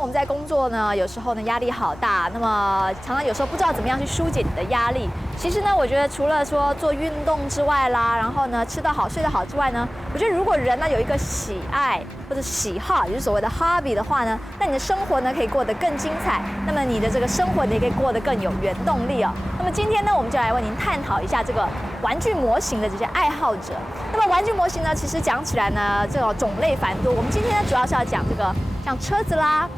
我们在工作呢，有时候呢压力好大，那么常常有时候不知道怎么样去疏解你的压力。其实呢，我觉得除了说做运动之外啦，然后呢吃得好、睡得好之外呢，我觉得如果人呢有一个喜爱或者喜好，也就是所谓的 hobby 的话呢，那你的生活呢可以过得更精彩，那么你的这个生活呢也可以过得更有原动力哦。那么今天呢，我们就来为您探讨一下这个玩具模型的这些爱好者。那么玩具模型呢，其实讲起来呢，这种种类繁多。我们今天呢主要是要讲这个像车子啦、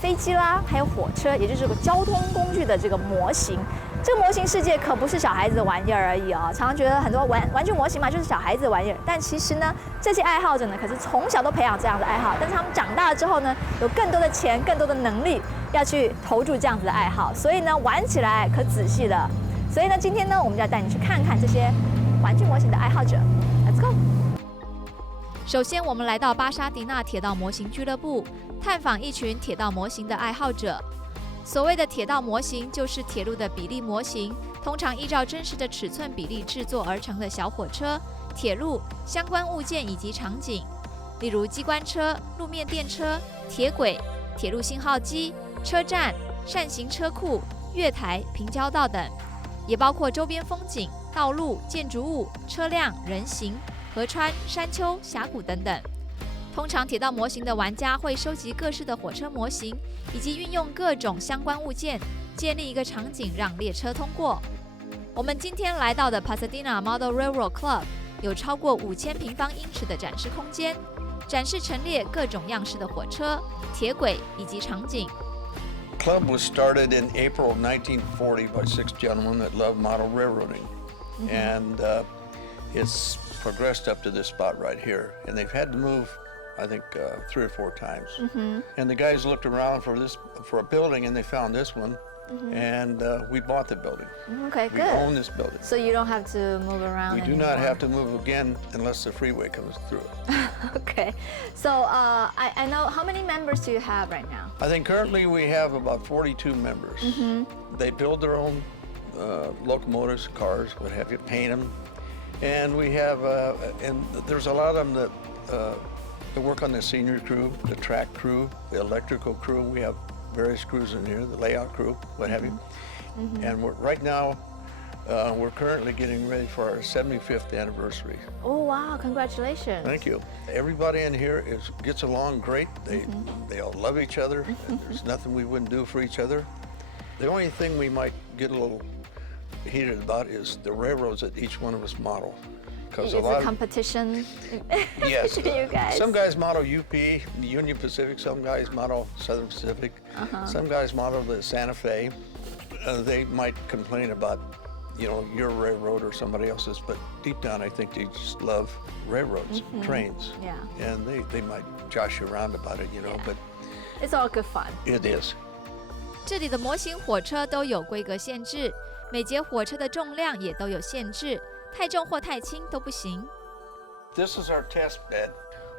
飞机啦，还有火车，也就是这个交通工具的这个模型。这个模型世界可不是小孩子的玩意儿而已哦。常常觉得很多玩具模型嘛，就是小孩子的玩意儿。但其实呢，这些爱好者呢，可是从小都培养这样的爱好，但是他们长大了之后呢，有更多的钱、更多的能力要去投注这样子的爱好，所以呢，玩起来可仔细了。所以呢，今天呢，我们就要带你去看看这些玩具模型的爱好者。Let's go！ 首先，我们来到巴沙迪纳铁道模型俱乐部，探访一群铁道模型的爱好者。所谓的铁道模型，就是铁路的比例模型，通常依照真实的尺寸比例制作而成的小火车、铁路相关物件以及场景，例如机关车、路面电车、铁轨、铁路信号机、车站、扇形车库、月台、平交道等，也包括周边风景、道路、建筑物、车辆、人行、河川、山丘、峡谷等等。通常铁道模型的玩家会收集各式的火车模型，以及运用各种相关物件，建立一个场景让列车通过。我们今天来到的 Pasadena Model Railroad Club 有超过5000平方英尺的展示空间，展示陈列各种样式的火车、铁轨以及场景。Club was started in April of 1940 by 6 gentlemen that loved model railroading, and it's progressed up to this spot right here, and they've had to move I think 3 or 4 times. And the guys looked around for a building, and they found this one, and we bought the building. Okay, we good. own this building. So you don't have to move around We do anymore. not have to move again unless the freeway comes through it. Okay. So I know, how many members do you have right now? I think currently we have about 42 members. They build their own locomotives, cars, what have you, paint them. And we have, and there's a lot of them that work on the senior crew, the track crew, the electrical crew. We have various crews in here, the layout crew, what have you. And right now, we're currently getting ready for our 75th anniversary. Oh wow! Congratulations. Thank you. Everybody in here gets along great. They all love each other. There's nothing we wouldn't do for each other. The only thing we might get a little heated about is the railroads that each one of us model. It's a competition. Yes. You guys. Some guys model UP, Union Pacific. Some guys model Southern Pacific. Some guys model the Santa Fe. They might complain about, your railroad or somebody else's, but deep down, I think they just love railroads, trains. Yeah. And they might josh you around about it, but It's all good fun. it is. 这里的模型火车都有规格限制，每节火车的重量也都有限制。太重或太轻都不行。This is our test bed.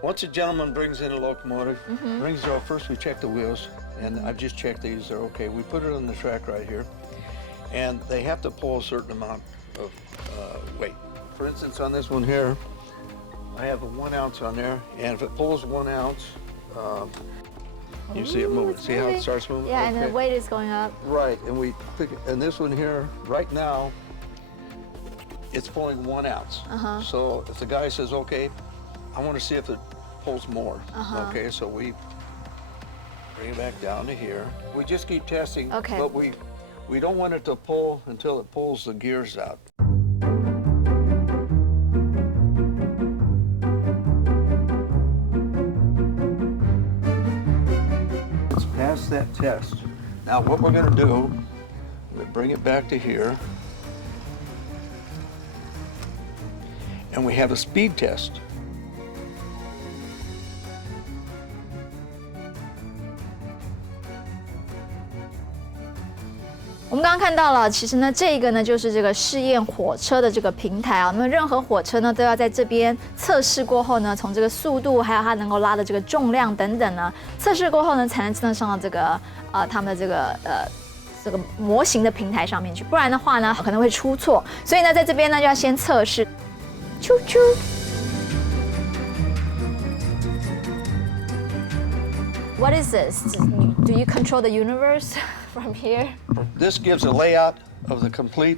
Once a gentleman brings in a locomotive, brings it over, first we check the wheels, and I've just checked these, they're okay. We put it on the track right here, and they have to pull a certain amount of weight. For instance, on this one here, I have a 1 ounce on there, and if it pulls 1 ounce, you see it moving. See how it starts moving? Yeah, and the weight is going up. Right, and we pick it, and this one here, right now, it's pulling 1 ounce. So if the guy says, okay, I want to see if it pulls more. Okay, so we bring it back down to here. We just keep testing, but we don't want it to pull until it pulls the gears out. It's past that test. Now what we're going to do, we bring it back to here. And we have a speed test. 我们刚刚看到了，其实呢，这个呢就是这个试验火车的这个平台啊。那么任何火车呢都要在这边测试过后呢，从这个速度还有它能够拉的这个重量等等呢，测试过后呢，才能真的上到这个他们的这个模型的平台上面去，不然的话呢可能会出错。所以呢，在这边呢就要先测试。啾啾。What is this? Do do you control the universe from here? This gives a layout of the complete,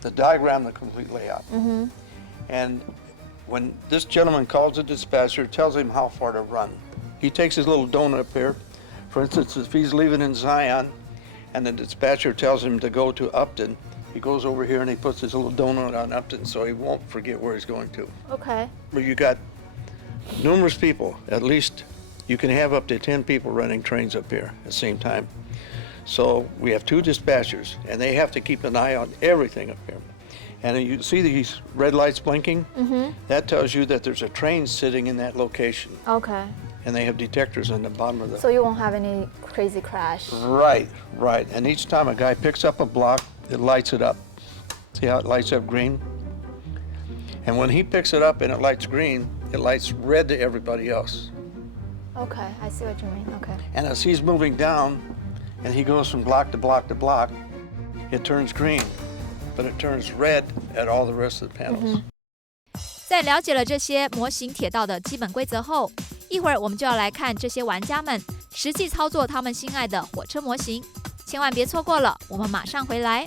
the diagram, the complete layout. And when this gentleman calls the dispatcher, tells him how far to run. He takes his little donut up here. For instance, if he's leaving in Zion and the dispatcher tells him to go to Upton, he goes over here and he puts his little donut on Upton so he won't forget where he's going to. Okay. But you got numerous people, at least you can have up to 10 people running trains up here at the same time. So we have 2 dispatchers and they have to keep an eye on everything up here. And you see these red lights blinking? That tells you that there's a train sitting in that location. Okay. And they have detectors on the bottom of the... So you won't have any crazy crash. Right. And each time a guy picks up a block, it lights it up. See how it lights up green? And when he picks it up and it lights green, it lights red to everybody else. Okay, I see what you mean. Okay. And as he's moving down and he goes from block to block to block, it turns green, but it turns red at all the rest of the panels. 在了解了这些模型铁道的基本规则后，一会儿我们就要来看这些玩家们实际操作他们心爱的火车模型，千万别错过了，我们马上回来。